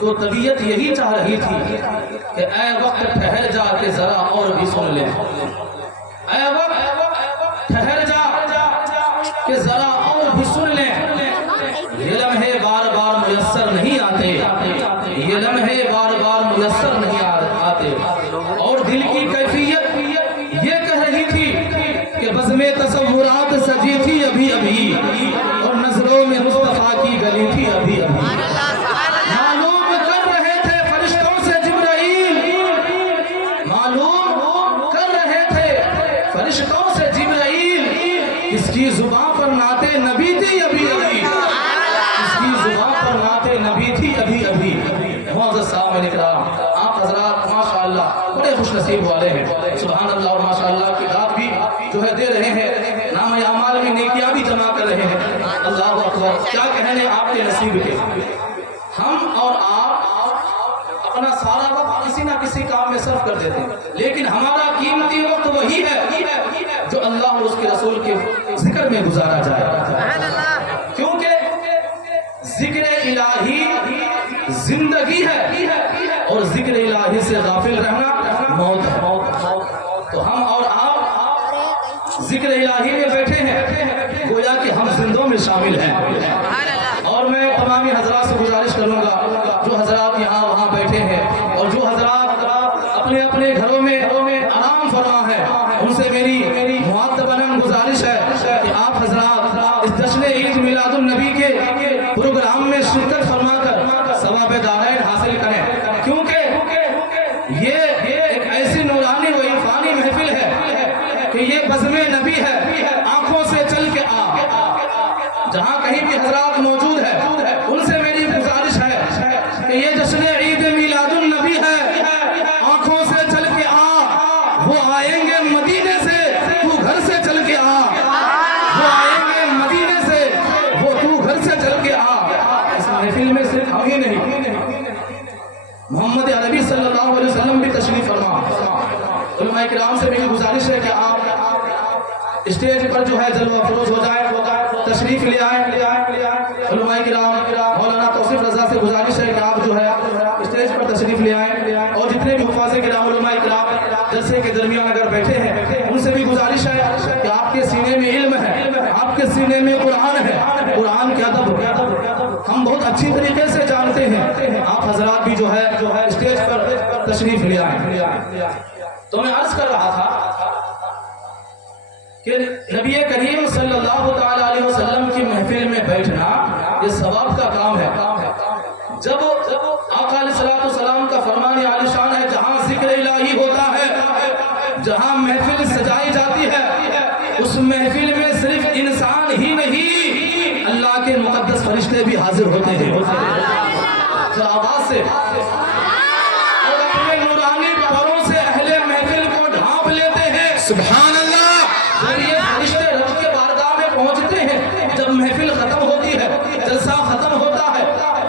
تو طبیعت یہی چاہ رہی تھی کہ اے وقت ٹھہر جا کے ذرا اور بھی سن لیں، اے وقت ٹھہر جا کہ ذرا اور بھی سن لیں۔ یہ لمحے بار بار میسر نہیں آتے، یہ لمحے بار بار میسر نہیں آتے۔ اور دل کی کیفیت یہ کہہ رہی تھی کہ بزم تصورات سجی تھی ابھی ابھی، اور نظروں میں مصطفیٰ کی گلی تھی ابھی ابھی۔ معلوم کر رہے تھے فرشتوں سے جبرائیل، معلوم کر رہے تھے فرشتوں سے جبرائیل، اس کی زبان پر نعت نبی تھی ابھی ابھی، اس کی زبان پر نعت نبی تھی ابھی ابھی۔ معزز سامعین کرام، آپ حضرات ماشاءاللہ بڑے خوش نصیب والے ہیں، سبحان اللہ، اور ماشاءاللہ کی داد بھی جو ہے دے رہے ہیں، نام اعمال میں نیکیاں بھی جمع کر رہے ہیں۔ اللہ اکبر، کیا کہنے آپ کے نصیب کے۔ ہم اور آپ اپنا سارا وقت کسی نہ کسی کام میں صرف کر دیتے ہیں، لیکن ہمارا قیمتی وقت وہی ہے جو اللہ اور اس کے رسول کے ذکر میں گزارا جائے، کیونکہ ذکر الہی زندگی ہے اور ذکر الہی سے غافل رہنا موت ہے۔ تو ہم اور آپ ذکر الہی میں بیٹھے ہیں، گویا کہ ہم زندوں میں شامل ہیں۔ اور میں تمامی حضرات سے گزارش کروں گا، جو حضرات یہاں وہاں بیٹھے ہیں اور جو حضرات اپنے اپنے گھروں میں آرام فرما ہے، ان سے میری مؤدبانہ گزارش ہے کہ آپ حضرات اس جشن عید میلاد النبی کے پروگرام میں شرکت فرما کر ثواب دارین حاصل کریں، کیونکہ یہ ایک ایسی نورانی و عرفانی محفل ہے کہ یہ بزم نبی ہے۔ آنکھوں سے چل کے جہاں کہیں بھی حضرات موجود ہے، ان سے میری گزارش ہے کہ یہ جشن عید میلاد النبی ہے، آنکھوں سے چل کے وہ آئیں گے مدینے سے، تو گھر سے چل کے وہ آئیں گے مدینے سے، تو گھر سے چل کے اس محفل میں صرف ہم ہی نہیں، محمد عربی صلی اللہ علیہ وسلم بھی تشریف فرما۔ علماء کرام سے میری گزارش ہے کہ آپ اسٹیج پر جو ہے جلوہ افروز ہو جائیں، تشریف لے آئیں۔ علماء کرام، مولانا توصیف رضا سے گزارش ہے کہ آپ جو ہے اسٹیج پر تشریف لے آئیں، اور جتنے بھی حفاظ کرام علماء کرام جلسے کے درمیان اگر بیٹھے ہیں، ان سے بھی گزارش ہے کہ آپ کے سینے میں علم ہے، آپ کے سینے میں قرآن ہے، قرآن کے ادب ہم بہت اچھی طریقے سے جانتے ہیں۔ آپ حضرات بھی جو ہے اسٹیج پر تشریف لے آئیں۔ تو میں عرض کر رہا تھا کہ نبی کریم صلی اللہ تعالی علیہ وسلم کی محفل میں بیٹھنا یہ ثواب کا کام ہے۔ جب آقا علیہ الصلوۃ والسلام کا فرمان عالی شان ہے، جہاں ذکر الہی ہوتا ہے، جہاں محفل سجائی جاتی ہے، اس محفل میں صرف انسان ہی نہیں، اللہ کے مقدس فرشتے بھی حاضر ہوتے ہیں۔ ذرا آواز سے، اور اپنے نورانی پروں سے اہل محفل کو ڈھانپ لیتے ہیں۔ سبحان اللہ۔ یہ فرشتے رب کے بارگاہ میں پہنچتے ہیں، جب محفل ختم ہوتی ہے، جلسہ ختم ہوتا ہے،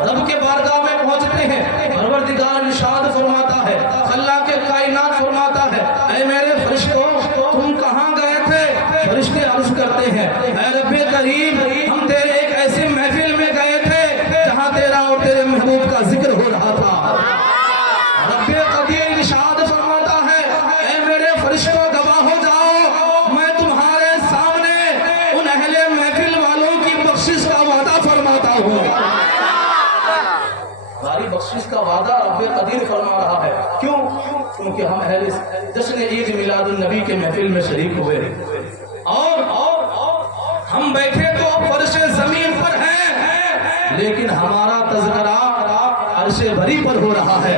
رب کے بارگاہ میں پہنچتے ہیں، پروردگار ارشاد فرماتا ہے، اللہ کے کائنات فرماتا ہے، اے میرے فرشتوں تم کہاں گئے تھے؟ فرشتے عرض کرتے ہیں، اے رب کریم ہم تیرے ایک ایسی محفل میں گئے تھے جہاں تیرا اور تیرے محبوب کا ذکر ہو رہا تھا۔ رب قدیر ارشاد فرماتا ہے، اے میرے فرشتوں گواہ ہو جاؤ، میں تمہارے سامنے ان اہل محفل والوں کی بخشش کا وعدہ فرماتا ہوں۔ ہماری بخشش کا وعدہ رب قدیر فرما رہا ہے، کیوں؟ کیونکہ ہم اہل جشن عید میلاد النبی کے محفل میں شریک ہوئے، اور ہم بیٹھے تو فرش زمین پر ہیں، لیکن ہمارا تذکرہ عرش بری پر ہو رہا ہے۔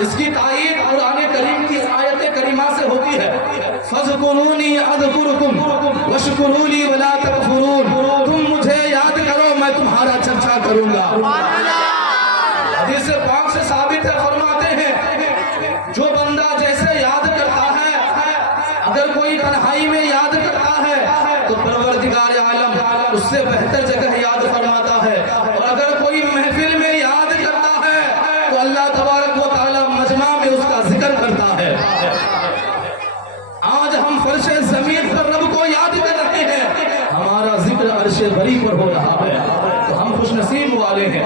اس کی تائید قرآن کریم کی آیت کریمہ سے ہوتی ہے، فَاذْكُرُونِي أَذْكُرْكُمْ وَاشْكُرُوا لِي وَلَا تَكْفُرُونَ، تم مجھے یاد کرو میں تمہارا چرچا کروں گا۔ حدیث پاک سے ثابت ہے، فرماتے ہیں جو بندہ جیسے یاد کرتا ہے، اگر کوئی تنہائی میں یاد کرتا ہے تو پروردگار عالم اس سے بہتر جگہ یاد فرماتا ہے، اور اگر کوئی محفل میں یاد کرتا ہے تو اللہ تبارک و تعالی مجمع میں اس کا ذکر کرتا ہے۔ آج ہم فرش زمین پر رب کو یاد کر رہے ہیں، ہمارا ذکر عرش بری پر ہو رہا ہے، تو ہم خوش نصیب والے ہیں۔